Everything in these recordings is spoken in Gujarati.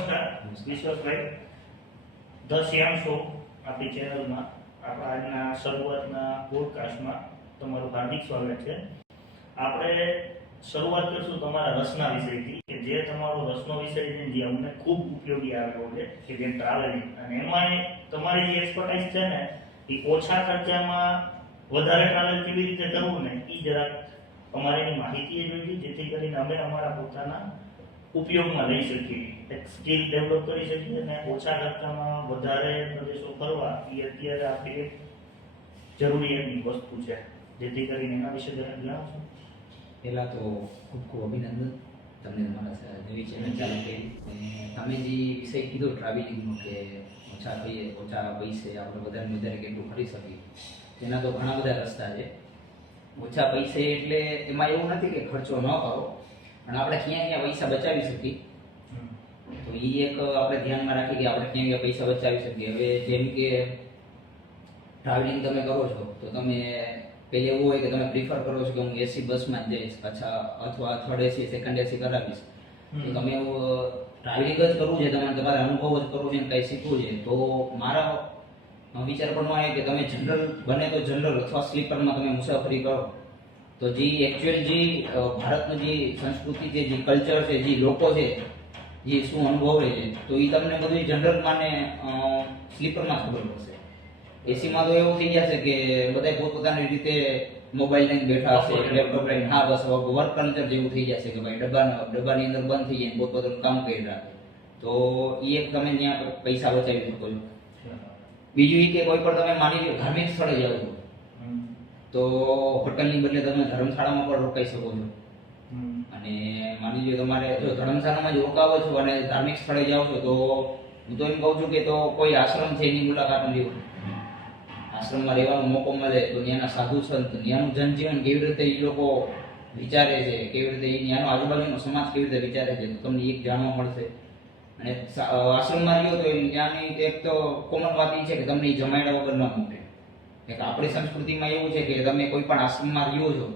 નમસ્કાર વિશ્વાસભાઈ ધ શ્યામ શો આપણી ચેનલમાં આપણા આજના શરૂઆતના પોડકાસ્ટમાં તમારું હાર્દિક સ્વાગત છે. આપણે શરૂઆત કરીશું તમારા રસના વિષયથી કે જે તમારો રસનો વિષય છે જે અમને ખૂબ ઉપયોગી આવ્યો છે કે જે ટ્રાવેલિંગ, અને એમાં તમારી જે એક્સપર્ટાઇઝ છે ને એ ઓછા ખર્ચામાં વધારે ટ્રાવેલ કેવી રીતે કરવું ને એ જરાક અમારી માહિતી જોઈતી, જેથી કરીને અમે અમારા પોતાના ઉપયોગમાં લઈ શકીએ, એક સ્કિલ ડેવલપ કરી શકીએ અને ઓછા ખર્ચામાં વધારે પ્રદેશો ફરવા એ અત્યારે આપણી એક જરૂરિયાતની વસ્તુ છે. જેથી કરીને એના વિશે જરાક જણાવશો? પહેલાં તો ખૂબ ખૂબ અભિનંદન તમને તમારા નવી ચેનલ ચાલુ કરી. તમે જે વિષય કીધો ટ્રાવેલિંગનો કે ઓછા પૈસે આપણે વધારે કેટલું ફરી શકીએ, તેના તો ઘણા બધા રસ્તા છે. ઓછા પૈસે એટલે એમાં એવું નથી કે ખર્ચો ન કરો, પણ આપણે ક્યાં પૈસા બચાવી શકીએ તો એ એક આપણે ધ્યાનમાં રાખીએ કે આપણે ક્યાં પૈસા બચાવી શકીએ. હવે જેમ કે ટ્રાવેલિંગ તમે કરો છો તો તમે પહેલે એવું હોય કે તમે પ્રિફર કરો છો કે હું એસી બસમાં જ જઈશ, અથવા થર્ડ એસી સેકન્ડ એસી કરાવીશ, તો તમે એવું ટ્રાવેલિંગ જ કરવું છે, તમારે અનુભવ જ કરવો છે ને કંઈ શીખવું છે, તો મારા વિચાર પણ આવે કે તમે જનરલ બને તો જનરલ અથવા સ્લીપરમાં તમે મુસાફરી કરો તો જે એકચ્યુઅલ જે ભારતનું જે સંસ્કૃતિ છે, જે કલ્ચર છે, જે લોકો છે, જે શું અનુભવે છે, તો એ તમને બધું જનરલમાં ને સ્લીપરમાં ખબર પડશે. એસીમાં તો એવું થઈ જશે કે બધા પોતપોતાની રીતે મોબાઈલ લઈને બેઠા હશે, લેપટોપ લઈને, હા બસ વર્ક કલ્ચર જેવું થઈ જશે કે ભાઈ ડબ્બાની અંદર બંધ થઈ જાય, પોતપોતાનું કામ કરી રાખે. તો એ એક તમે ત્યાં પૈસા બચાવી શકો છો. બીજું એ કે કોઈ પણ તમે માની લો ધાર્મિક સ્થળે જાઓ છો તો હોટલની બદલે તમે ધર્મશાળામાં પણ રોકાઈ શકો છો. અને માની લો તમારે જો ધર્મશાળામાં જ રોકાવો છો અને ધાર્મિક સ્થળે જાઓ છો તો હું તો એમ કહું છું કે તો કોઈ આશ્રમ છે એની મુલાકાત લેવો. આશ્રમમાં રહેવાનો મોકો મળે તો ત્યાંના સાધુ સંત, ત્યાંનું જનજીવન કેવી રીતે એ લોકો વિચારે છે, કેવી રીતે ત્યાંનો આજુબાજુનો સમાજ કેવી રીતે વિચારે છે, તો તમને એક જાણવા મળશે. અને આશ્રમમાં રહ્યો તો ત્યાંની એક તો કોમન વાત એ છે કે તમને જમાડ્યા વગર ન મોકલે. એક આપણી સંસ્કૃતિમાં એવું છે કે તમે કોઈ પણ આશ્રમમાં રહ્યો છો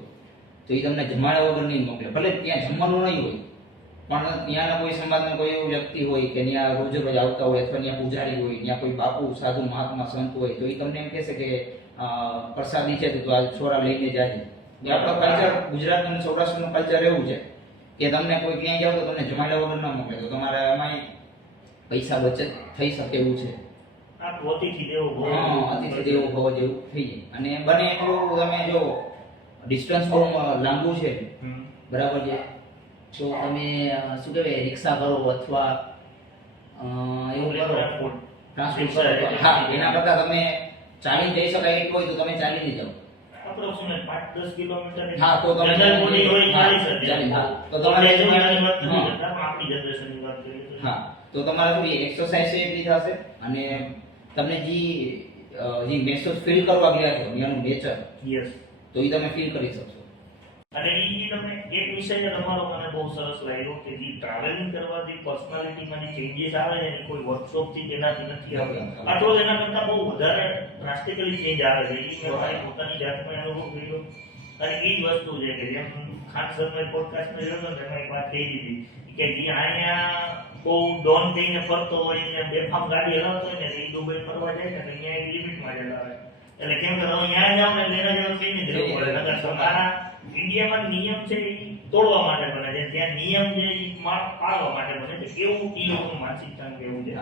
તો એ તમને જમાડ્યા વગર નહીં મોકલે. ભલે ત્યાં જમવાનું નહીં હોય, પણ ત્યાંના કોઈ સમાજના કોઈ એવું વ્યક્તિ હોય કે ત્યાં રોજ રોજ આવતા હોય, અથવા ત્યાં પૂજારી હોય, ત્યાં કોઈ બાપુ સાધુ મહાત્મા સંત હોય, તો એ તમને એમ કહેશે કે પ્રસાદી છે તો આ છોરા લઈને જાય. એ આપણો કલ્ચર, ગુજરાત અને સૌરાષ્ટ્રનું કલ્ચર એવું છે કે તમને કોઈ ક્યાંય જાવ તો તમને જમાડ્યા વગર ના મોકલે, તો તમારે એમાં પૈસા બચત થઈ શકે એવું છે. અતિથિ દેવો ભવ જેવું થઈ જાય. અને બને એટલું તમે જો ડિસ્ટન્સ બહુ લાંબુ છે, બરાબર છે, તો તમે શું કહેવાય રિક્ષા કરો અથવા એવું કરો, ટ્રાન્સપોર્ટ કરો. હા, એના કરતાં તમે ચાલીને જઈ શકાય એટલું હોય તો તમે ચાલીને જાઓ. Approximate 5-10 kilometre. હા, તો તમે જનરલ બોડી હોય ચાલી શકે. હા, તો તમારે આપણી જનરેશનની વાત કરીએ. હા, તો તમારે શું એક્સરસાઇઝ એટલી થશે અને તમને જે મહેસૂસ ફીલ કરવા ગયા છો ત્યાંનું નેચર, યસ, તો એ તમે ફીલ કરી શકશો. અને એ તમે એક વિષય તમારો મને બહુ સરસ લાગ્યો કે જે ટ્રાવેલિંગ કરવાથી પર્સનાલિટીમાં જે ચેન્જીસ આવે ને કોઈ વર્કશોપથી તેનાથી નથી આવતા, અથવા એના કરતાં બહુ વધારે ડ્રાસ્ટિકલી ચેન્જ આવે છે. એ મેં મારી પોતાની જાતમાં અનુભવ કર્યો. અને એ જ વસ્તુ છે કે જેમ ખાન સરનો પોડકાસ્ટમાં જોયો ને એમાં એક વાત કહી દીધી કે જે અહીંયા બહુ ડોન થઈને ફરતો હોય ને બેફામ ગાડી હલાવતો હોય ને એ દુબઈ ફરવા જાય ને અહીંયા એક લિમિટમાં જ હલાવે. એટલે કેમ કે તમે ત્યાં જાઓ ને તેના જેવો થઈને જ રહેવું પડે. નકર તમારા ઇન્ડિયામાં નિયમ છે એ તોડવા માટે બને છે, ત્યાં નિયમ છે એ પાળવા માટે બને છે. કેવું એ લોકોનું માનસિકતાનું કેવું છે.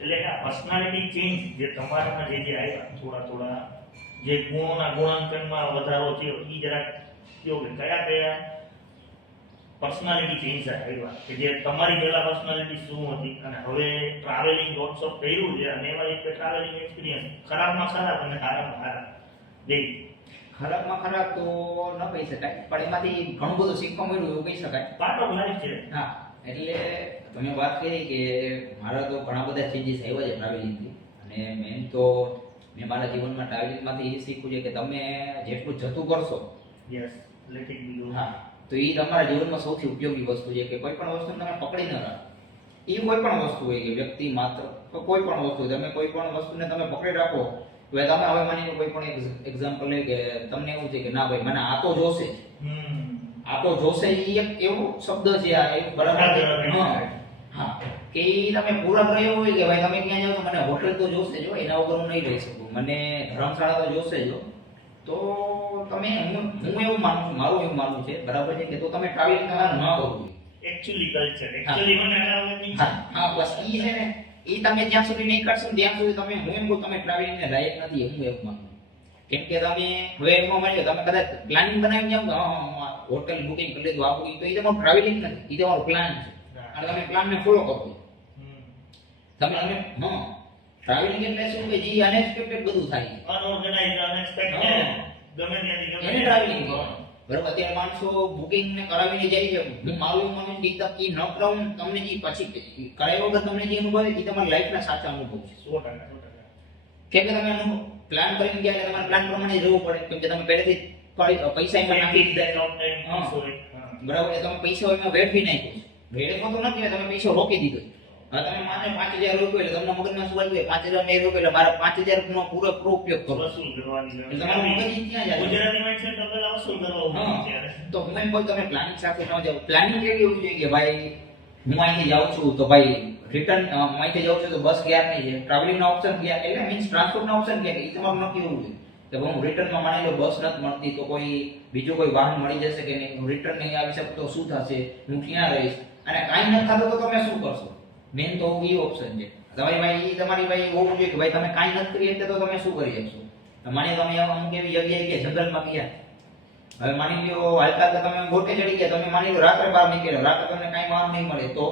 એટલે કે આ પર્સનાલિટી ચેન્જ જે તમારામાં જે આવ્યા થોડા જે ગુણોના ગુણાંકનમાં વધારો થયો એ જરાક કયો કે કયા પર્સનાલિટી ચેન્જ આવ્યા કે જે તમારી પહેલા પર્સનાલિટી શું હતી અને હવે ટ્રાવેલિંગ વર્કશોપ કર્યું છે અને એમાં એક ટ્રાવેલિંગ એક્સપિરિયન્સ ખરાબમાં ખરાબ અને સારામાં સારા બે. ખરાબમાં ખરાબ તો ન કહી શકાય, પણ એમાંથી ઘણું બધું શીખવા મળ્યું એવું કહી શકાય. પાર્ટ ઓફ લાઈફ છે. હા, એટલે તમે વાત કરી કે મારા તો ઘણા બધા ચેન્જીસ આવ્યા છે ટ્રાવેલિંગથી. અને મેન તો મેં મારા જીવનમાં ટ્રાવેલિંગમાંથી એ શીખ્યું છે કે તમે જેટલું જતું કરશો, યસ, લેટ ઇટ બી. હા, તો એ તમારા જીવનમાં સૌથી ઉપયોગી વસ્તુ છે કે કોઈ પણ વસ્તુ તમે પકડી ન રાખો. એ કોઈ પણ વસ્તુ હોય કે વ્યક્તિ માત્ર કોઈ પણ વસ્તુ, તમે કોઈ પણ વસ્તુને તમે પકડી રાખો, હવે તમે હવે માની લો કોઈ પણ એક્ઝામ્પલ લે કે તમને એવું છે કે ના ભાઈ મને આ તો જોશે, આ તો જોશે, એ એક એવો શબ્દ છે, આ એક બરાબર. હા, કે ઈ તમે પૂરા કર્યો હોય કે ભાઈ તમે ક્યાં જાઓ તો મને હોટલ તો જોશે જો, એના વગર હું નહીં રહી શકું, મને ધર્મશાળા તો જોશે જો, તો તમે હું એવું માનું છું, મારું એવું માનવું છે બરાબર છે કે તો તમે ટ્રાવેલિંગ તમારે ન કરવું જોઈએ. એકચ્યુઅલી કલ્ચર એકચ્યુઅલી મને આના વગરની હા બસ ઈ છે ને, ઈ તમે જ્યાં સુધી નહીં કરશો ને ત્યાં સુધી તમે, હું એમ કહું તમે ટ્રાવેલિંગ ને લાયક નથી, હું એવું માનું. કેમ કે તમે હવે એમાં માની લો તમે કદાચ પ્લાનિંગ બનાવી જાવ કે હા હોટલ બુકિંગ કરી લીધું આ બુકિંગ, તો ઈ તમારું ટ્રાવેલિંગ નથી, ઈ તમારું પ્લાન છે અને તમે પ્લાન ને ફોલો કરો છો. તમે હા ટ્રાવેલિંગ એટલે શું કે જે અનએક્સપેક્ટેડ બધું થાય છે, અનઓર્ગેનાઇઝ અનએક્સપેક્ટેડ ગમે ત્યાંથી ગમે એને ટ્રાવેલિંગ કહેવાય. બરાબર, અત્યારે માણસો બુકિંગ ને કરાવીને જાય છે, હું મારું એવું માનું છું કે ઈ ન કરાવું ને તમને જે પછી કરાવ્યા વગર તમને જે અનુભવ એ તમારા લાઈફના સાચા અનુભવ છે. 100%. કેમ કે તમે અનુભવ પ્લાન કરીને ગયા એટલે તમારે પ્લાન પ્રમાણે જવું પડે, કેમ કે તમે પહેલેથી પૈસા એમાં નાખી દીધા. બરાબર, તમે પૈસા એમાં વેડફી નાખ્યો છે, વેડફો તો નથી, તમે પૈસા રોકી દીધો. હવે તમે માને 5000 રૂપિયા એટલે તમને મગજમાં શું આવ્યું 5000 મેં રૂપિયા એટલે મારા 5000 નો પૂરેપૂરો ઉપયોગ કરો, વસૂલ કરવાની એટલે તમારું મગજ ક્યાં જાય? ગુજરાતી mindset તો પેલા વસૂલ કરવા ઊભું છે. તો હું એમ કહું તમે પ્લાનિંગ સાથે ન જાઓ. પ્લાનિંગ કેવી હોવી જોઈએ કે ભાઈ હું અહીંથી જાઉં છું તો ભાઈ રિટર્ન અહીંથી જાઉં છું તો બસ ગયા નહીં છે, ટ્રાવેલિંગ ના ઓપ્શન ગયા એટલે મીન્સ ટ્રાન્સપોર્ટ ના ઓપ્શન ગયા, એ તમારું નક્કી હોવું જોઈએ કે હું રિટર્નમાં માની લો બસ નથી મળતી તો કોઈ બીજું કોઈ વાહન મળી જશે કે નહીં, હું રિટર્ન નહીં આવી શકતો તો શું થશે, હું ક્યાં રહીશ, અને કાંઈ નથી થતું તો તમે શું કરશો? મેન તો એ ઓપ્શન છે તમારી ભાઈ, એ તમારી ભાઈ હોવું જોઈએ કે ભાઈ તમે કાંઈ નથી કરી શકતા તો તમે શું કરી શકશો. માની તમે અમુક એવી જગ્યાએ કે જંગલમાં ગયા, હવે માની લો હાલતા તમે બોટે ચડી ગયા, તમે માની લો રાત્રે બહાર નીકળ્યા, રાત્રે તમને કાંઈ વાહન નહીં મળે તો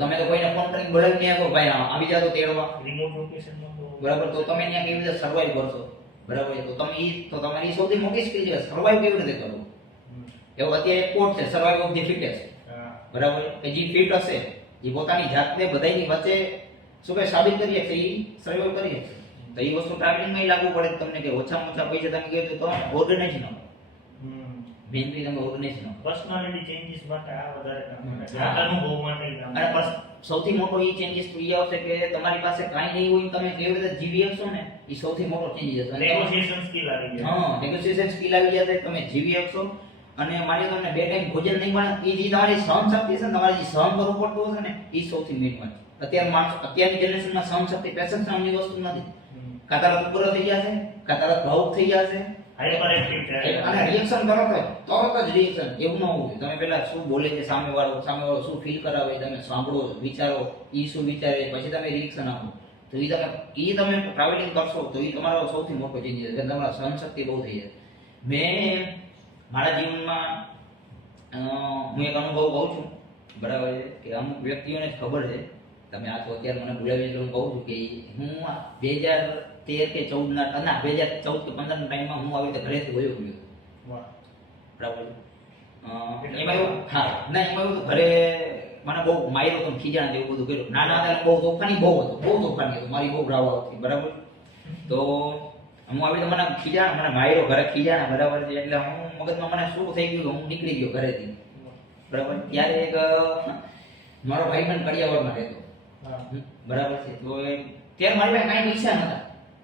તમે તો કોઈને ફોન કરીને બોલાવી નહીં આપો ભાઈ આવી જાવ તો તેડવા, રિમોટ લોકેશનમાં તો બરાબર, તો તમે ત્યાં કેવી રીતે સર્વાઈવ કરશો? બરાબર, તો તમે તો તમારી સૌથી મોટી સ્કિલ છે સર્વાઈવ કેવી રીતે કરવું. એવું અત્યારે એક કોટ છે સર્વાઈવ ઓફ ધી ફિટેસ્ટ, બરાબર, કે જે ફિટ હશે એ પોતાની જાતને બધાની વચ્ચે શું કે સાબિત કરીએ કે એ સર્વાઈવ કરીએ છે. તો એ વસ્તુ ટ્રાવેલિંગમાં લાગુ પડે તમને કે ઓછામાં ઓછા પૈસા તમે કહો તો ઓર્ગેનાઇઝ ન કરો, મેઇનલી તમે ઓર્ગેનાઇઝ ન કરો. પર્સનાલિટી ચેન્જીસ માટે આ વધારે કામ કરે છે, આ અનુભવ માટે કામ અને બસ સૌથી મોટો એ ચેન્જીસ તો એ આવશે કે તમારી પાસે કાંઈ નહીં હોય ને તમે કેવી રીતે જીવી શકશો ને, એ સૌથી મોટો ચેન્જીસ હશે. નેગોશિએશન સ્કિલ આવી જાય. હા, નેગોશિએશન સ્કિલ આવી જશે, તમે જીવી શકશો. અને માની લો તમને બે ટાઈમ ભોજન નહીં મળે, એ જે તમારી સહન શક્તિ છે ને, તમારે જે સહન કરવું પડતું હશે ને, એ સૌથી મેઇન વાત છે. અત્યારે માણસો અત્યારની જનરેશનમાં સહન શક્તિ પેશન્સ નામની વસ્તુ નથી. કાતારત ઉપર થઈ જશે, કાતારત ભાવુક થઈ જશે, હાઈપર એક્ટિવ થાય અને રિએક્શન તરત જ રિએક્શન. એવું ન હોવું જોઈએ. તમે પેલા શું બોલે છે સામેવાળો શું ફીલ કરાવે તમે સાંભળો, વિચારો, ઈ શું વિચારે, પછી તમે રિએક્શન આપો. તો તમે ટ્રાવેલિંગ કરશો તો એ તમારો સૌથી મોટો ચેન્જ છે, તમારા સહન શક્તિ બહુ થઈ જાય. મેં મારા જીવનમાં હું એક અનુભવ કહું છું, બરાબર છે, કે અમુક વ્યક્તિઓને જ ખબર છે, તમે આ તો અત્યારે મને બોલાવી એટલે હું કહું છું કે હું 2013 કે 14 ના 2014 કે 15 ના ટાઈમમાં હું આવી રીતે ઘરેથી વયો ગયો. વાહ. બરાબર. એમાં એવું એમાં એવું ઘરે મને બહુ માર્યો તો, ખીજાણા જેવું બધું કર્યું. નાના હતા બહુ તોફાની હતો, મારી બહુ રાવ હતી, બરાબર. તો હું આવી તો મને ખીજાણા, મને માર્યો, ઘરે ખીજાણા, બરાબર છે, એટલે હું મગજમાં મને શું થઈ ગયું, હું નીકળી ગયો ઘરેથી, બરાબર. ત્યારે એક મારો ભાઈબંધ કડિયાવરમાં રહેતો, બરાબર છે, તો ત્યારે મારી પાસે કાંઈ પૈસા નતા,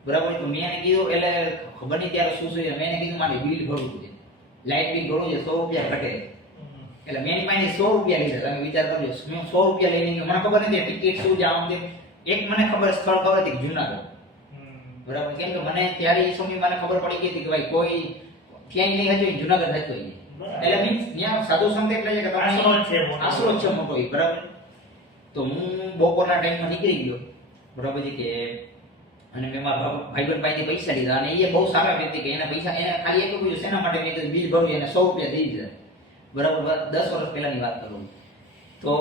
બરાબર. તો મેં એને કીધું, એટલે ખબર નહીં ત્યારે શું મેં એને કીધું મારે બિલ ભરવું છે, લાઇટ બિલ ભરવું છે, 100 રૂપિયા ઘટે. એટલે મેં એની પાસે 100 રૂપિયા લીધા. તમે વિચાર કરજો, મેં 100 રૂપિયા લઈને ગયો, મને ખબર નથી ટિકિટ શું જામ છે. એક મને ખબર સ્થળ ખબર હતી જુનાગઢ, બરાબર. કેમ કે મને ત્યારે એ સમય મને ખબર પડી ગઈ હતી કે ભાઈ કોઈ ક્યાંય નહીં હતું, જુનાગઢ હતું. એટલે મીન્સ ત્યાં સાધુ સંત એટલે છે કે આશરો છે મોટો, બરાબર. તો હું બપોરના ટાઈમમાં નીકળી ગયો, બરાબર છે, કે અને મેં મારા ભાઈબંધ પાસેથી પૈસા લીધા, અને એ બહુ સારા વ્યક્તિ કે એને પૈસા એને ખાલી એક રૂપિયો શેના માટે મેં બિલ ભર્યું, એને 100 રૂપિયા દઈ દીધા, બરાબર. 10 વર્ષ પહેલાની વાત કરું. તો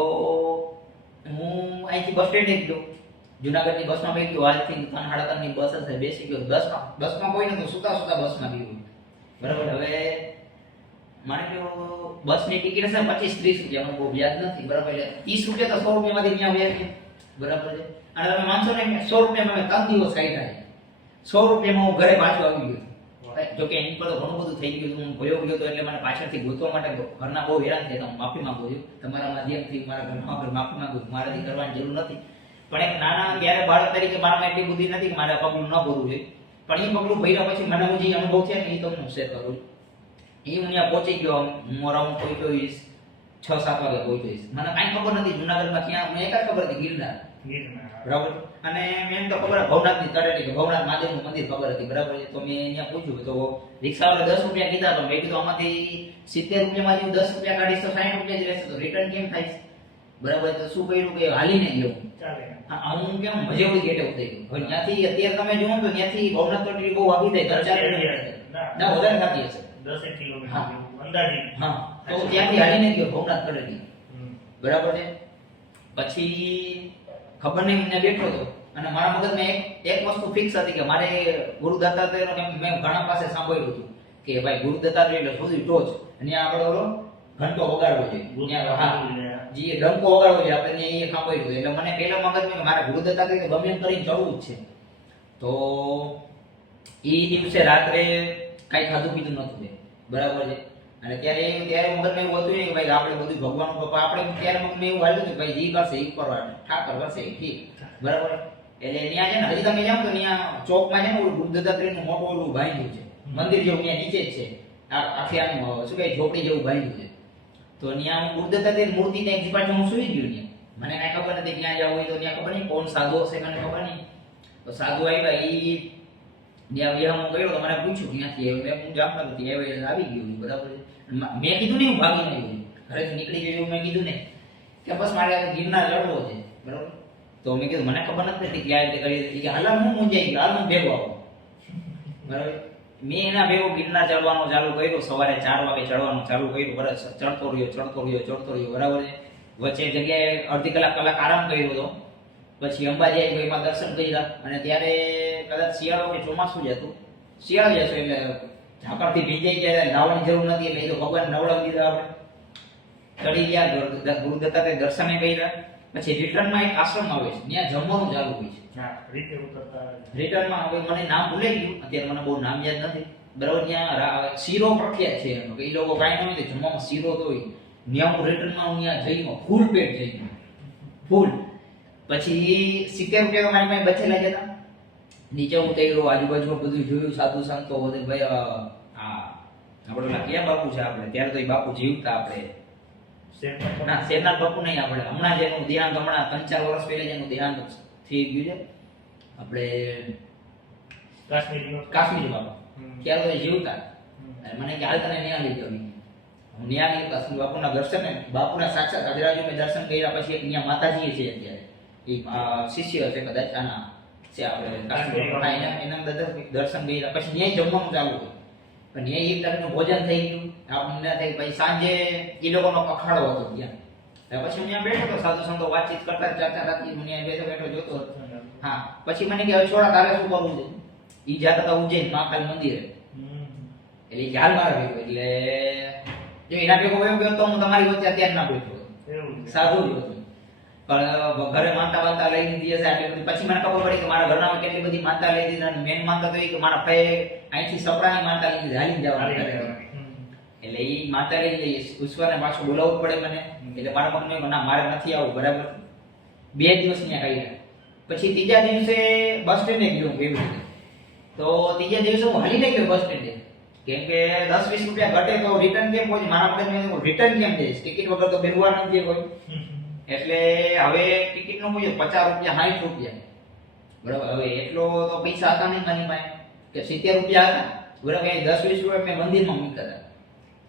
હું અહીંથી બસ સ્ટેન્ડે ગયો, જુનાગઢની બસમાં બેસી ગયો, આજથી 3:30 ની બસ હશે, બેસી ગયો. બસમાં કોઈ નતું, સુતા બસમાં ગયો, બરાબર. હવે માની લો બસની ટિકિટ હશે 25-30 રૂપિયા, મને બહુ યાદ નથી, બરાબર. એટલે 30 રૂપિયા તો 100 રૂપિયામાંથી ત્યાં વ્યાજ છે, બરાબર છે. અને તમે માનશો ને 100 રૂપિયામાં મેં 3 દિવસ કાઢ્યા છે. 100 રૂપિયામાં હું ઘરે પાછો આવી ગયો. જો કે એની પર તો ઘણું બધું થઈ ગયું, હું ભયો ગયો તો એટલે મને પાછળથી ગોતવા માટે ઘરના બહુ હેરાન થયા. હું માફી માંગુ છું તમારા માધ્યમથી, મારા ઘરના પર માફી માંગુ છું, મારાથી કરવાની જરૂર નથી. પણ એક નાના ત્યારે બાળક તરીકે મારામાં એટલી બુદ્ધિ નથી કે મારે પગલું ન ભરવું જોઈએ. પણ એ પગલું ભર્યા પછી મને જે અનુભવ છે ને એ તમને શેર કરું. એ હું ત્યાં પહોંચી ગયો, હું અરાઉન્ડ કોઈ 6 6-7 વાગે પહોંચ્યો છે. મને કાંઈ ખબર નથી જુનાગઢમાં ક્યાં, મને એક જ ખબર હતી ગિરનાર, ગીરના. બરાબર. અને મેં તો ખબર ભવનાથની તળેટી કે ભવનાથ મહાદેવનું મંદિર ખબર હતી, બરાબર છે. તો મેં અહીંયા પૂછ્યું તો રિક્ષાવાળા 10 રૂપિયા કીધા, તો મેં કીધું આમાંથી 70 રૂપિયામાંથી 10 રૂપિયા કાઢીશ તો 60 રૂપિયા જ રહેશે, તો રિટર્ન કેમ થાય છે? બરાબર. તો શું કર્યું કે હાલીને ગયો. ચાલે. હા, હું કેમ મજેવડી ગેટે ઉતરી ગયો. હવે ત્યાંથી અત્યારે તમે જુઓ તો ત્યાંથી ભવનાથ તળેટી બહુ આગી થાય, 3-4 કિલોમીટર ના વધારે થતી હશે. 10 કિલોમીટર હા. જેવું અંદાજિત. હા, તો ત્યાંથી હાલીને ગયો ભવનાથ તળેટી, હમ. બરાબર છે. પછી ખબર નહીં મને બેઠો હતો અને મારા મગજમાં એક વસ્તુ ફિક્સ હતી કે મારે ગુરુ દત્તાત્રેયનો મેં ઘણા પાસે સાંભળ્યું હતું કે ભાઈ ગુરુ દત્તાત્રેય એટલે સૌથી ટોચ, અને આપણે ઓલો ઘંટો વગાડવો જોઈએ ત્યાં. હા, જે ડંકો વગાડવો જોઈએ આપણે એ સાંભળ્યું હતું. એટલે મને પહેલા મગજમાં મારે ગુરુ દત્તાત્રેય ગમે એમ કરીને ચડવું જ છે. તો એ દિવસે રાત્રે કાંઈ ખાધું પીધું નહોતું, બરાબર છે. અને ત્યારે મગજમાં એવું હતું ને કે ભાઈ આપણે બધું ભગવાનનું પપ્પા આપણે ત્યારે મગજમાં એવું હાલ્યું કે ભાઈ જી કરશે એ કરવાનું, ઠાકર કરશે એ ઠીક, બરાબર. એટલે ત્યાં છે ને હજી તમે જાઓ તો ત્યાં ચોકમાં છે ને ઓલું ગુરુ દત્તાત્રેયનું મોટું ઓલું બાંધ્યું છે મંદિર જેવું, ત્યાં નીચે જ છે. આખી આમ શું કહે ઝોપડી જેવું બાંધ્યું છે. તો ત્યાં હું ગુરુ દત્તાત્રેય મૂર્તિ ત્યાં એક પાછળ હું સુઈ ગયો. ત્યાં મને કાંઈ ખબર નથી ત્યાં જવું હોય તો ત્યાં ખબર નહીં કોણ સાધુ હશે મને ખબર નહીં. તો સાધુ આવ્યા એ ત્યાં વિહામો ગયો તો મને પૂછ્યું ક્યાંથી આવ્યો, હું જામનગરથી આવ્યો એટલે આવી ગયો છું, બરાબર છે. મેં કીધું નહીં હું ભાગી નહીં આવ્યો, ઘરેથી નીકળી ગયો એવું મેં કીધું નહીં કે બસ મારે ગિરનાર ચડવો છે, બરાબર. તો મેં કીધું મને ખબર નથી ક્યાં રીતે કરી હતી કે હાલ હું મૂંઝાઈ ગયો, હાલ હું ભેગો આવું, બરાબર. મેં એના ભેગો ગિરનાર ચડવાનું ચાલુ કર્યું. સવારે 4 વાગે ચડવાનું ચાલુ કર્યું, બરાબર. ચડતો રહ્યો, બરાબર છે. વચ્ચે જગ્યાએ અડધી કલાક આરામ કર્યો હતો. પછી અંબાજી આવી એમાં દર્શન કર્યા. અને ત્યારે કદાચ શિયાળો કે ચોમાસું જ હતું, શિયાળો જ હશે એટલે ઝાકળથી ભીંજાઈ જાય, નાહવાની જરૂર નથી એટલે એ તો ભગવાન નવડાવી દીધા. આપણે ચડી ગયા, ગુરુ દત્તાત્રેય દર્શને કર્યા. પછી રિટર્નમાં એક આશ્રમ આવે છે, ત્યાં જમવાનું ચાલુ હોય છે. હા, રીતે ઉતરતા. રિટર્નમાં હવે મને નામ ભૂલાઈ ગયું, અત્યારે મને બહુ નામ યાદ નથી, બરાબર. ત્યાં શીરો પ્રખ્યાત છે એમ કે એ લોકો કાંઈ ન હોય તો જમવામાં શીરો તો હોય. ત્યાં હું રિટર્નમાં હું ત્યાં જઈમાં ફૂલ પેટ જઈ ફૂલ. પછી 70 રૂપિયા મારી પાસે બચેલા જ હતા. નીચે ઉતર્યો, આજુબાજુમાં બધું જોયું, સાધુ સંતો બધે. ભાઈ આપણે ઓલા ક્યાં બાપુ છે આપણે ત્યારે તો એ બાપુ જીવતા, આપણે ના શેરનાથ બાપુ નહીં, આપણે હમણાં જેનું દેહાંત હમણાં 3-4 વર્ષ પહેલા જેનું દેહાંત થઈ ગયું છે આપણે કાશ્મીરી બાપુ, ત્યારે તો એ જીવતા. અને મને કે હાલ તને ન્યા લઈ ગયો. હું ન્યા ગયો કાશ્મીરી બાપુના દર્શન, બાપુના સાક્ષાત હાજરાજુ મેં દર્શન કર્યા. પછી એક ન્યા માતાજી છે અત્યારે એ શિષ્ય છે કદાચ આના છે આપણે કાશ્મીરી, એના દર્શન કર્યા. પછી ન્યાય જમવાનું ચાલુ હતું, પણ ન્યાય એક ટાઈમનું ભોજન થઈ ગયું આપણને થઈ. પછી સાંજે એ લોકોનો અખાડો હતો ત્યાં. પછી હું ત્યાં બેઠો હતો, સાધુ સંતો વાતચીત કરતા ચર્ચા થતી, હું ત્યાં બેઠો જોતો હતો. હા, પછી મને કે હવે છોડા તારે શું કરવું છે? ઈ જતા હતા ઉજ્જૈન મહાકાલ મંદિરે, એટલે ઈ હાલ મારા ભેગો. એટલે જો એના ભેગો ગયો તો હું તમારી વચ્ચે અત્યારે ના બેઠો, સાધુ જ હતો. પણ ઘરે માનતા લઈ લીધી હશે આટલી બધી. પછી મને ખબર પડી કે મારા ઘરના કેટલી બધી માનતા લઈ દીધી. અને મેન માનતા તો એ કે મારા ભાઈ અહીંથી સપડાની માનતા લઈ લીધી, હાલી જવાનું. એટલે એ માનતા લઈ લઈએ, ઈશ્વરને પાછું બોલાવવું પડે મને. એટલે મારા મનમાં ના મારે નથી આવવું, બરાબર. 2 દિવસ ત્યાં કાઢ્યા. પછી ત્રીજા દિવસે બસ સ્ટેન્ડે ગયો એવી રીતે. તો ત્રીજા દિવસે હું હાલીને ગયો બસ સ્ટેન્ડે, કેમ કે 10-20 રૂપિયા ઘટે તો રિટર્ન કેમ પહોંચે. મારા મગજમાં રિટર્ન કેમ જઈશ, ટિકિટ વગર તો બેરવાનું જે હોય. એટલે હવે ટિકિટ નો મૂલ્ય 50 રૂપિયા 60 રૂપિયા, બરાબર. હવે એટલો તો પૈસા હતા નહીં મારી પાસે કે 70 રૂપિયા હતા, બરાબર. 10-20 રૂપિયા મેં મંદિરમાં મૂક્યા હતા.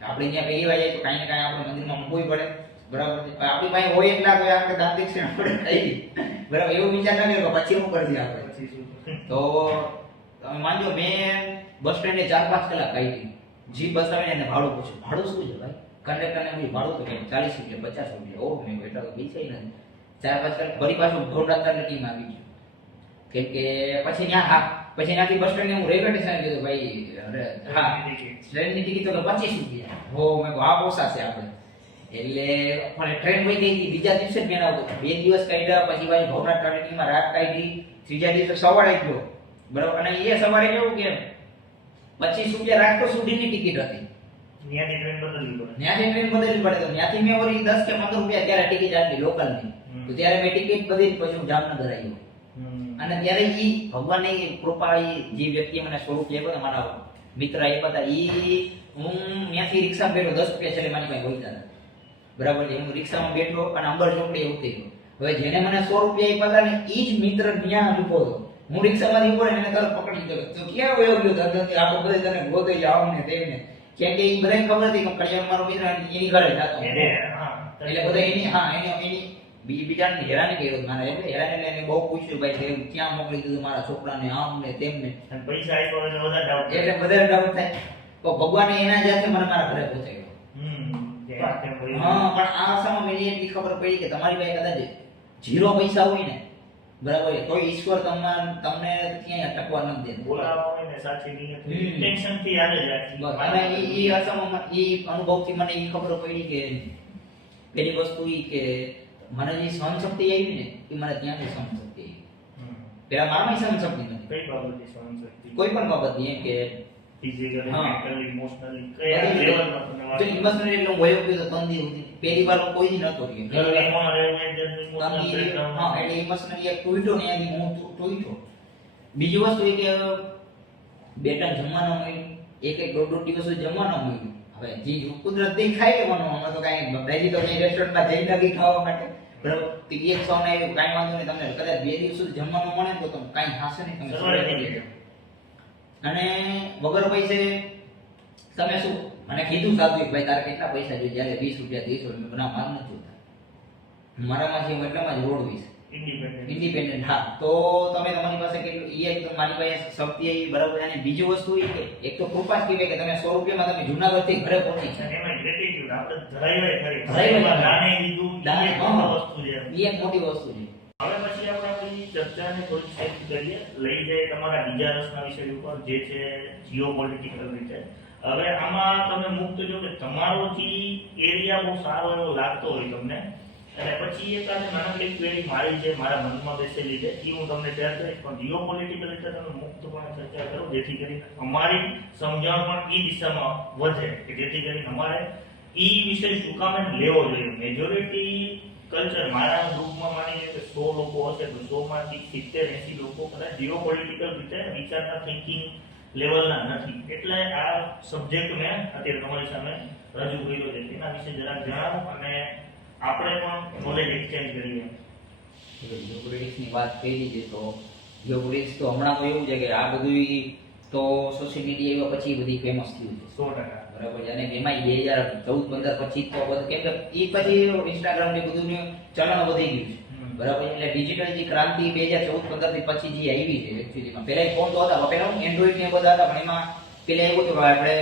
આપણે ત્યાં પહેરીવા જાય તો કાંઈ ને કાંઈ આપણે મંદિરમાં મૂકવું પડે, બરાબર. આપણી પાસે હોય એટલા તો આપણે દાન દક્ષિણા આપણે થઈ, બરાબર. એવું વિચાર ના કર્યો પછી શું કરશે આપણે. તો તમે માનજો મેં બસ સ્ટેન્ડે 4-5 કલાક કાઢી. જીપ બસ આવીને એને ભાડું પૂછ્યું, ભાડું શું છે ભાઈ? કંડક્ટરને પૂછ્યું ભાડું તો કે 40 રૂપિયા 50 રૂપિયા. ઓહ, મેં બેઠા તો પૈસા નથી. 4-5 કલાક ફરી પાછું ભવનાથ ટીમ આવી ગયું. કેમ કે પછી ત્યાં હા પછી ત્યાંથી બસ સ્ટેન્ડ હું રેલવે સ્ટેશન ગયો ભાઈ. હા, ટ્રેનની ટિકિટ તો 25 રૂપિયા. હો, મેં કહું આ પોસાશે આપણે. એટલે પણ ટ્રેન વહી ગઈ હતી. બીજા દિવસે જ મેં આવતો 2 દિવસ કાઢ્યા. પછી ભાઈ ભવનાથ ટીમમાં રાત કાઢી. ત્રીજા દિવસે સવારે ગયો, બરાબર. અને એ સવારે કેવું કે 25 રૂપિયા રાજકોટ સુધીની ટિકિટ હતી. ત્યાંથી ટ્રેન બદલવી પડે. ત્યાંથી ટ્રેન બદલવી પડે. તો ત્યાંથી મેં વળી 10 કે 15 રૂપિયા ત્યારે ટિકિટ આપી લોકલની. તો ત્યારે મેં ટિકિટ બદલી પછી હું જામનગર આવ્યો. અને ત્યારે ઈ ભગવાનની કૃપા, જે વ્યક્તિ મને સ્વરૂપ આપ્યો ને મારા મિત્ર આપ્યા હતા, ઈ હું ત્યાંથી રિક્ષા બેઠો 10 રૂપિયા છેલ્લે મારી પાસે હોય હતા. બરાબર છે. હું રિક્ષામાં બેઠો અને અંબર ચોકડીએ ઉતરી ગયો. હવે જેને મને 100 રૂપિયા આપ્યા હતા ને એ જ મિત્ર ત્યાં ઊભો હતો. હું રિક્ષામાંથી ઉભો રહીને એને તરત પકડી લીધો. તો ક્યાં વયો ગયો તરત આખો બધે તને ગોતે આવ ને તેમને. કેમ કે એ બધાને ખબર હતી કે કલ્યાણ મારો મિત્ર એની ઘરે જતો. એટલે બધા એની એની બીજાને હેરાન કર્યો મારા. એટલે હેરાન એટલે એને બહુ પૂછ્યું ભાઈ કે ક્યાં મોકલી દીધું મારા છોકરાને આમ ને તેમને. અને પૈસા આપ્યો એટલે વધારે ડાઉટ એટલે વધારે ડાઉટ થાય. તો ભગવાને એના જાતે મને મારા ઘરે પહોંચાડ્યો. હા, પણ આ સમય મને એટલી ખબર પડી કે તમારી પાસે કદાચ 0 પૈસા હોય ને બરાબર તો ઈશ્વર તમને ક્યાંય અટકવા ન દે. બોલાવા હોય ને સાચી નિયત ટેન્શન થી આવે જાય. અને એ અસમમાં એ અનુભવથી મને એ ખબર પડી કે પેલી વસ્તુ ઈ કે મને જે સહન શક્તિ આવી ને એ મને ત્યાંથી સહન શક્તિ આવી. પેલા મારામાં સહન શક્તિ નથી. કઈ બાબતે સહન શક્તિ? કોઈ પણ બાબત નહીં કે ફિઝિકલી, હા. મેન્ટલી, ઇમોશનલી કયા લેવલમાં તમને વાત? જો ઇમોશનલ એટલે હું વયો ગયો તો તંદી હતી. પહેલી વાર કોઈ દી નતો રહ્યો. ઘરમાં રહેવું એટલે ઇમોશનલ તંદી, બ્રેકડાઉન. હા, એટલે ઇમોશનલી એક ટૂટ્યો ને આની હું ટૂટ્યો. બીજી વસ્તુ એ કે બે ટાઈમ જમવાનું મળ્યું, એક દોઢ દિવસ સુધી જમવાનું મળ્યું. હવે જે કુદરત દે ખાઈ લેવાનું. અમે તો કાંઈ ભાજી તો કઈ રેસ્ટોરન્ટમાં જઈ નથી ખાવા માટે બરાબર. તો એક સૌ ને આવ્યું કાંઈ વાંધો નહીં. તમને કદાચ 2 દિવસ સુધી જમવાનું મળે ને તો કાંઈ થશે નહીં. તમે સરવાળે થઈ જાય. અને વગર પૈસે તમે શું મને કીધું સાધુ કે ભાઈ તારે કેટલા પૈસા જોઈએ? જ્યારે 20 રૂપિયા 30 રૂપિયા બના માર નથી જોતા. મારામાંથી હું એટલામાં જ રોડવીશ ઇન્ડિપેન્ડન્ટ. ઇન્ડિપેન્ડન્ટ. હા, તો તમે તમારી પાસે કેટલું એ એક તો મારી પાસે શક્તિ આવી બરાબર. અને બીજી વસ્તુ એ કે એક તો કૃપા જ કહેવાય કે તમે 100 રૂપિયામાં તમે જુનાગઢથી ઘરે પહોંચી ગયા. અને એમાં ગ્રેટિટ્યુડ આપણે ધરાવ્યા કરી. ધરાવ્યા કરી. દાને દીધું દાને, એ એક હા. વસ્તુ છે. એ એક મોટી વસ્તુ છે. હવે પછી આપણે આપણી ચર્ચાને થોડી સેટ કરીએ, લઈ જઈએ તમારા બીજા રસના વિષય ઉપર જે છે જીઓપોલિટિકલ રીતે. હવે આમાં તમે મુક્ત જો કે તમારો જે એરિયા બહુ સારો એવો લાગતો હોય તમને, અને પછી એક આ નાનકડી ક્વેરી મારી છે મારા મનમાં બેસેલી છે એ હું તમને શેર કરીશ. પણ જીઓપોલિટિકલ રીતે તમે મુક્તપણે ચર્ચા કરો જેથી કરીને અમારી સમજણ પણ એ દિશામાં વધે કે જેથી કરીને અમારે એ વિષય શું કામ એમ લેવો જોઈએ. મેજોરિટી કલ્ચર મારા ગ્રુપમાં માની લે કે 100 લોકો હશે તો 100 માંથી 70-80 લોકો કદાચ જીઓપોલિટિકલ રીતે વિચારના થિંકિંગ લેવલના નથી. એટલે આ સબ્જેક્ટ મેં અત્યારે તમારી સામે રજૂ કર્યો છે. તેના વિશે જરાક જણાવો અને આપણે પણ નોલેજ એક્સચેન્જ કરીએ. જીઓપોલિટિક્સની વાત કરી છે તો જીઓપોલિટિક્સ તો હમણાં તો એવું છે કે આ બધું તો સોશિયલ મીડિયા આવ્યા પછી બધી ફેમસ થયું છે. 100%. બરાબર છે. અને એમાં 2014-15 પછી તો બધું કેમ કે એ પછી ઇન્સ્ટાગ્રામ ને બધું ચલણ વધી ગયું છે. બરાબર. એટલે ડિજિટલ જે ક્રાંતિ 2014-15 થી પછી જે આવી છે એકચ્યુઅલીમાં પહેલા ફોન તો હતા, પહેલા હું એન્ડ્રોઈડ ને બધા હતા, પણ એમાં પેલા એવું હતું કે આપણે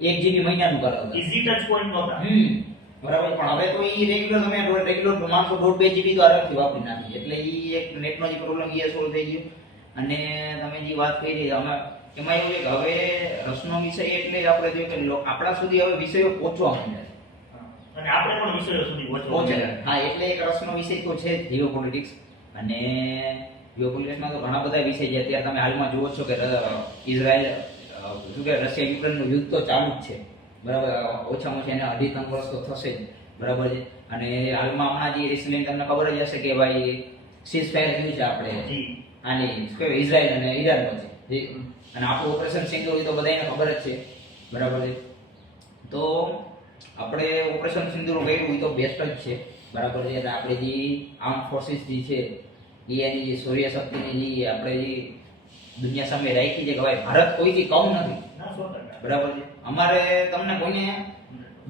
1 GB મહિનાનું કરાવતા. ઈઝી ટચ પોઈન્ટ નહોતા. બરાબર. પણ હવે તો ઈ રેગ્યુલર તમે રેગ્યુલર માણસો 1.5 GB તો આરામથી વાપરી નાખી. એટલે ઈ એક નેટનો જે પ્રોબ્લેમ એ સોલ્વ થઈ ગયો. અને તમે જે વાત કરી અમે એમાં એવું છે કે હવે રસનો વિષય એટલે આપણે જોઈએ કે આપણા સુધી હવે વિષયો પહોંચવા માંડ્યા છે. અને આપણે પણ વિષયો સુધી પહોંચે. પહોંચવા. હા, એટલે એક રસનો વિષય તો છે જીઓપોલિટિક્સ. અને જીઓપોલિટિક્સમાં તો ઘણા બધા વિષય છે. અત્યારે તમે હાલમાં જુઓ છો કે ઇઝરાયલ શું કે રશિયા યુક્રેનનું યુદ્ધ તો ચાલુ જ છે. બરાબર. ઓછામાં ઓછા એને 2.5-3 વર્ષ તો થશે જ. બરાબર છે. અને હાલમાં હમણાં જે રિસેન્ટલી તમને ખબર જ હશે કે ભાઈ સીઝફાયર થયું છે આપણે આની શું કહેવાય ઇઝરાયલ અને ઈરાન વચ્ચે. અને આપણું ઓપરેશન સિંદૂર તો બધાને ખબર જ છે. બરાબર છે. તો આપણે ઓપરેશન સિંદૂર કર્યું એ તો બેસ્ટ જ છે. બરાબર છે. અને આપણે જે આર્મ ફોર્સિસ જે છે એ એની જે સૂર્ય શક્તિની જે આપણે જે દુનિયા સામે રાખી છે કે ભાઈ ભારત કોઈથી કમ નથી. ના 100%. બરાબર છે. અમારે તમને કોઈને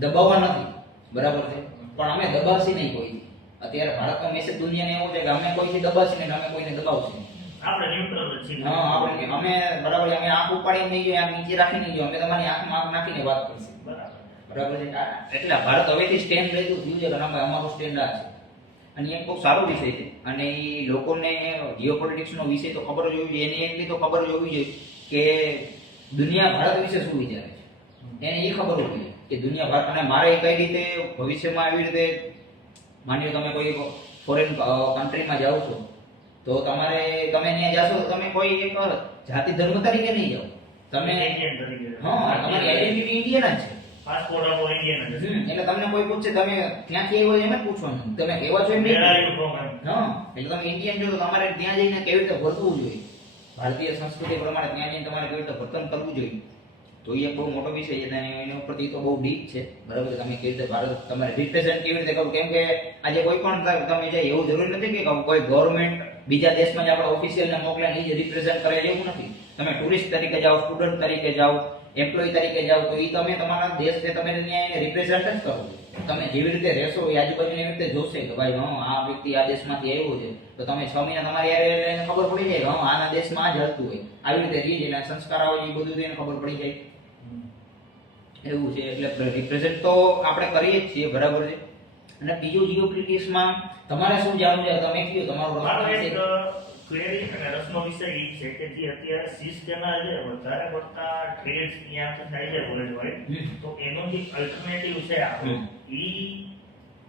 દબાવવા નથી. બરાબર છે. પણ અમે દબાવશી નહીં કોઈથી. અત્યારે ભારતનો મેસેજ દુનિયાને એવો છે કે અમે કોઈથી દબાવશી નહીં, અમે કોઈને દબાવશું નહીં. આપણે ન્યુટ્રલ જ છીએ. હા, આપણે અમે બરાબર અમે આંખ ઉપાડીને નહીં જોઈએ, આંખ નીચે રાખીને નહીં જોઈએ. અમે તમારી આંખમાં આંખ નાખીને વાત કરશું. બરાબર. બરાબર છે. એટલે ભારત હવેથી સ્ટેન્ડ લીધું થયું છે કે ના ભાઈ અમારું સ્ટેન્ડ આ છે. અને એ બહુ સારો વિષય છે. અને એ લોકોને જીઓપોલિટિક્સનો વિષય તો ખબર જ હોવી જોઈએ. એને એટલી તો ખબર જ હોવી જોઈએ કે દુનિયા ભારત વિશે શું વિચારે છે. એને એ ખબર હોવી જોઈએ કે દુનિયા ભારત અને મારે કઈ રીતે ભવિષ્યમાં આવી રીતે માની લો તમે કોઈ ફોરેન કન્ટ્રીમાં જાઓ છો તો તમે ત્યાં જાશો તો તમે કોઈ એક જાતિ ધર્મ તરીકે નહીં જાઓ. તમે ઇન્ડિયન તરીકે. હા, તમારી આઈડેન્ટિટી ઇન્ડિયન જ છે. પાસપોર્ટ આપણો ઇન્ડિયન જ છે. એટલે તમને કોઈ પૂછે તમે ક્યાંથી આવ્યો એમ જ પૂછવાનું. તમે કેવા છો એમ નહીં. Where are you from? હા, એટલે તમે ઇન્ડિયન છો તો તમારે ત્યાં જઈને કેવી રીતે વર્તવું જોઈએ. ભારતીય સંસ્કૃતિ પ્રમાણે ત્યાં જઈને તમારે કેવી રીતે વર્તન કરવું જોઈએ. તો એ એક બહુ મોટો વિષય છે અને એના ઉપરથી તો બહુ ડીપ છે. બરાબર છે. તમે કેવી રીતે ભારત તમારે રિપ્રેઝન્ટ કેવી રીતે કરવું, કેમ કે આજે કોઈ પણ તમે જાય એવું જરૂરી નથી કે કોઈ ગવર્મેન્ટ બીજા દેશમાં જ આપણે ઓફિશિયલને મોકલે ને એ રિપ્રેઝન્ટ કરે એવું નથી. તમે ટુરિસ્ટ તરીકે જાઓ, સ્ટુડન્ટ તરીકે જાઓ, એમ્પ્લોય તરીકે જાઓ, તો એ તમે તમારા દેશ છે તમે ત્યાં રિપ્રેઝન્ટ જ કરો. તમે જેવી રીતે રહેશો એ આજુબાજુની એવી રીતે જોશે કે ભાઈ આ વ્યક્તિ આ દેશમાંથી આવ્યો છે, તો તમે 6 મહિના તમારી યારે એને ખબર પડી જાય કે આના દેશમાં આ જ હલતું હોય, આવી રીતે રીત એના સંસ્કાર આવે એ બધું એને ખબર પડી જાય એવું છે. એટલે રિપ્રેઝન્ટ તો આપણે કરીએ જ છીએ, બરાબર છે. અને બીજું જીઓપોલિટિક્સમાં તમારે શું જાણવું છે, તમે કયો તમારો મારો રસ એક છે? ક્વેરી અને રસનો વિષય એ છે કે જે અત્યારે સિસ કેનાલ છે વધારે પડતા ટ્રેડ્સ ત્યાંથી થાય છે વર્લ્ડ તો એનો જે અલ્ટરનેટિવ છે આપણો ઈ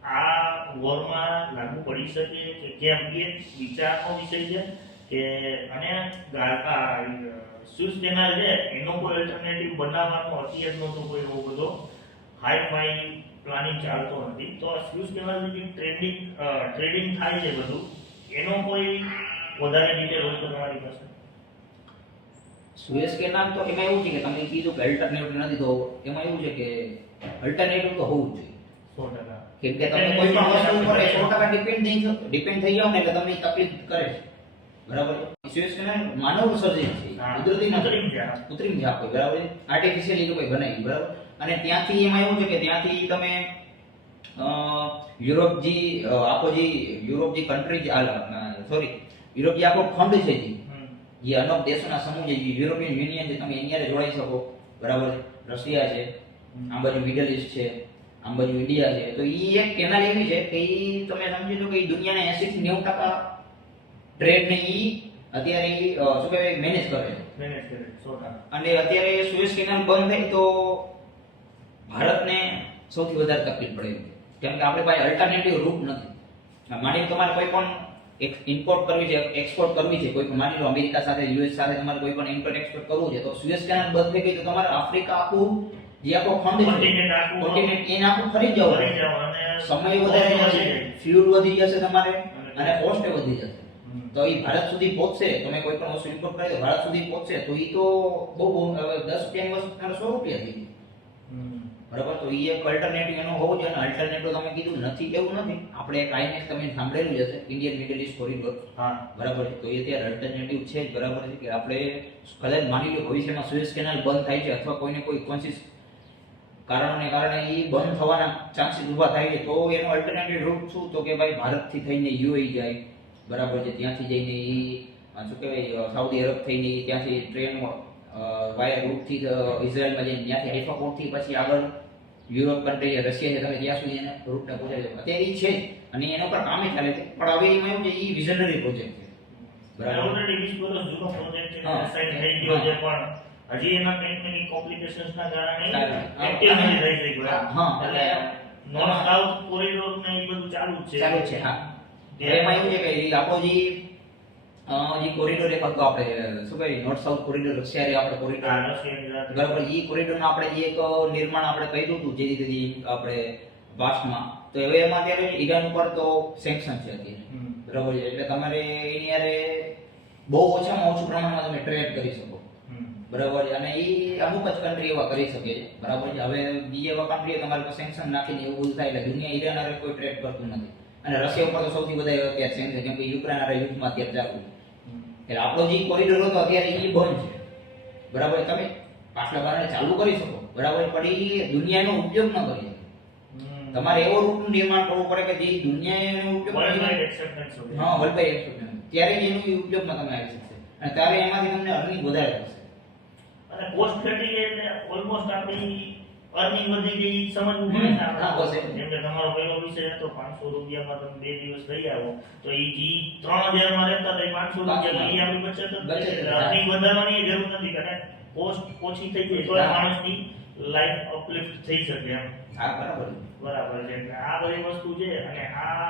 આ વોરમાં લાગુ પડી શકે કે કેમ એ વિચારનો વિષય છે કે અને સ્વિસ કેનાલ છે એનો કોઈ અલ્ટરનેટિવ બનાવવાનો અત્યારનો તો કોઈ એવો બધો હાઈ ફાઈ પ્લાનિંગ ચાલતો નથી. તો આ સ્વિસ કેનાલ જે ટ્રેડિંગ થાય છે બધું એનો કોઈ વધારે ડિટેલ હોય તો તમારી પાસે? સુએઝ કેનાલ તો એમાં એવું છે કે તમે કીધું કે અલ્ટરનેટિવ નથી, તો એમાં એવું છે કે અલ્ટરનેટિવ તો હોવું જ જોઈએ. 100%. કેમ કે તમે કોઈ પણ વસ્તુ ઉપર 100% ડિપેન્ડ થઈ જાવ ને એટલે તમને તકલીફ કરે છે, બરાબર છે. સુએઝ કેનાલ માનવ સર્જિત છે, કુદરતી નથી, કૃત્રિમ છે કોઈ, બરાબર છે. આર્ટિફિશિયલી લોકો બનાવી, બરાબર. અને ત્યાંથી એમાં એવું છે કે ત્યાંથી તમે યુરોપ જે કન્ટ્રી સોરી યુરોપ જે આખો ખંડ છે જે અનેક દેશોના સમૂહ છે, યુરોપિયન યુનિયન છે, તમે એની સાથે જોડાઈ શકો, બરાબર છે. રશિયા છે, આ બાજુ મિડલ ઈસ્ટ છે, આ બાજુ ઇન્ડિયા છે. તો ઈ એક કેનાલ એવી છે કે ઈ તમે સમજી લો કે ઈ દુનિયાના 80 થી 90% ટ્રેડ ને ઈ અત્યારે ઈ શું કહેવાય મેનેજ કરે છે. અને અત્યારે સુએઝ કેનાલ બંધ થાય તો ભારતને સૌથી વધારે તકલીફ પડે છે, કેમ કે આપણી પાસે અલ્ટરનેટિવ રૂટ નથી. માની લો તમારે કોઈ પણ ઇમ્પોર્ટ કરવી છે, એક્સપોર્ટ કરવી છે, કોઈ પણ માની લો અમેરિકા સાથે, યુએસ સાથે તમારે કોઈ પણ ઇમ્પોર્ટ એક્સપોર્ટ કરવું છે, તો સુએઝ કેનાલ બંધ થઈ ગઈ તો તમારે આફ્રિકા આખું જે આખો ખંડ છે કોન્ટિનેન્ટ એને આખું ફરી જ જવાનું, સમય વધારે જશે, ફ્યુલ વધી જશે તમારે અને કોસ્ટ વધી જશે. તો એ ભારત સુધી પહોંચશે, તમે કોઈ પણ વસ્તુ ઇમ્પોર્ટ કરી તો ભારત સુધી પહોંચશે તો એ તો બહુ 10 રૂપિયાની વસ્તુ તમારે 100 રૂપિયા થઈ ગઈ, બરાબર. તો એ એક અલ્ટરનેટિવ એનો હોવો જોઈએ. અને અલ્ટરનેટિવ તમે કીધું નથી એવું નથી, આપણે એક આઈએનએસ તમે સાંભળેલું જ હશે, ઇન્ડિયન મિડલ ઈસ્ટ કોરિડોર, બરાબર છે. તો એ અત્યારે અલ્ટરનેટિવ છે જ, બરાબર છે. કે આપણે કદાચ માની લો ભવિષ્યમાં સુએઝ કેનાલ બંધ થાય છે અથવા કોઈને કોઈ કોન્શિયસ કારણોને કારણે એ બંધ થવાના ચાન્સીસ ઊભા થાય છે, તો એનો અલ્ટરનેટિવ રૂટ શું, તો કે ભાઈ ભારતથી થઈને યુએઈ જાય, બરાબર છે. ત્યાંથી જઈને એ શું કહેવાય સાઉદી અરબ થઈને ત્યાંથી ટ્રેન વાયર રૂટથી ઇઝરાયલમાં જઈને ત્યાંથી હાઇફા પોર્ટથી પછી આગળ યુરોપ કન્ટ્રી રશિયા છે તમે ત્યાં સુધી એને રૂટને પહોંચાડી દો. અત્યારે એ છે અને એના પર કામે ચાલે છે, પણ હવે એમાં એવું છે એ વિઝનરી પ્રોજેક્ટ છે, બરાબર. ઓલરેડી 20 વર્ષ જૂનો પ્રોજેક્ટ છે, સાઈન થઈ ગયો છે, પણ હજી એના કંઈક કોમ્પ્લિકેશન્સના કારણે એક્ટિવ નથી થઈ ગયો. એટલે નોર્થ સાઉથ કોરિડોર ને એ બધું ચાલુ જ છે. ચાલુ છે, હા. એમાં એવું છે કે એ આપણો જે કોરિડોર એક હતો આપણે શું કહેવાય નોર્થ સાઉથ કોરિડોર રશિયારી આપણે કોરિડોર, બરાબર. એ કોરિડોરનું આપણે જે એક નિર્માણ આપણે કર્યું હતું જે રીતે આપણે પાસ્ટમાં, તો હવે એમાં અત્યારે ઈરાન ઉપર તો સેન્કશન છે અત્યારે, બરાબર છે. એટલે તમારે એની યારે બહુ ઓછામાં ઓછું પ્રમાણમાં તમે ટ્રેડ કરી શકો, બરાબર છે. અને એ અમુક જ કન્ટ્રી એવા કરી શકે છે, બરાબર છે. હવે બીજા એવા કન્ટ્રીઓ તમારે પર સેન્કશન નાખીને એવું બધું થાય એટલે દુનિયા ઈરાન હારે કોઈ ટ્રેડ કરતું નથી. અને રશિયા ઉપર તો સૌથી વધારે અત્યારે સેન્કશન, કેમ કે યુક્રેન હારે યુદ્ધમાં અત્યારે ચાલુ છે. એટલે આપણો જે કોરિડોર હતો અત્યારે એ બંધ છે, બરાબર. તમે પાછલા બારણે ચાલુ કરી શકો, બરાબર, પણ એ દુનિયાનો ઉપયોગ ન કરી શકે. તમારે એવો રૂટનું નિર્માણ કરવું પડે કે જે દુનિયાનો ઉપયોગ વર્લ્ડવાઇડ એક્સેપ્ટન્સ હોય. હા, વર્લ્ડવાઇડ એક્સેપ્ટન્સ, ત્યારે જ એનો ઉપયોગમાં તમે આવી શકશે અને ત્યારે એમાંથી તમને અર્નિંગ વધારે થશે. અને કોસ્ટ ઘટી ગઈ એટલે ઓલમોસ્ટ આપણી અર્નિંગ વધી ગઈ સમજવું પડે છે આપણે. હા, બસ એમ. જેમ કે તમારો પહેલો વિષય હતો 500 રૂપિયામાં તમે 2 દિવસ રહી આવો, તો એ જી 3000 માં રહેતા હતા એ 500 રૂપિયામાં એ આપણી બચત જ છે. અર્નિંગ વધારવાની જરૂર નથી, કારણ કોસ્ટ ઓછી થઈ જાય તો માણસની લાઈફ અપલિફ્ટ થઈ શકે એમ. હા, બરાબર છે. એટલે આ બધી વસ્તુ છે અને આ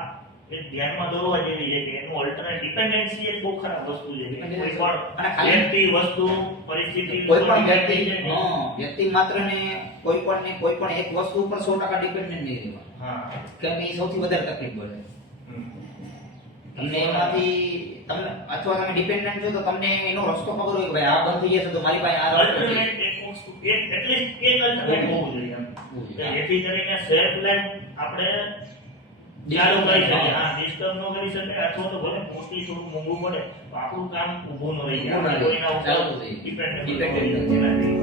એક ધ્યાનમાં દોરવા જેવી છે કે એનું ઓલ્ટરનેટ ડિપેન્ડન્સી એક બહુ ખરાબ વસ્તુ છે. કોઈ પણ વ્યક્તિ, વસ્તુ, પરિસ્થિતિ, કોઈ પણ વ્યક્તિ માત્ર ને કોઈ પણ એક વસ્તુ ઉપર 100% ડિપેન્ડન્ટ નહીં રહેવાનું. હા, કેમ કે એ સૌથી વધારે તકલીફ પડે તમને. એમાંથી તમને અથવા તમે ડિપેન્ડન્ટ છો તો તમને એનો રસ્તો ખબર હોય કે ભાઈ આ બંધ થઈ જશે તો મારી પાસે આ રસ્તો છે. Ultimate એક વસ્તુ એટલીસ્ટ એક અલ્ટરનેટ હોવું જોઈએ એમ. કે જેથી કરીને સેલ્ફ લાઈફ આપણે ચાલુ કરી શકીએ. હા, ડિસ્ટર્બ ન કરી શકે અથવા તો ભલે મોસ્ટલી થોડું મોંઘું પડે તો આપણું કામ ઊભું ન રહી જાય. ઊભું ન રહે. કોઈના ઉપર ચાલતું રહે. Depend Dependent.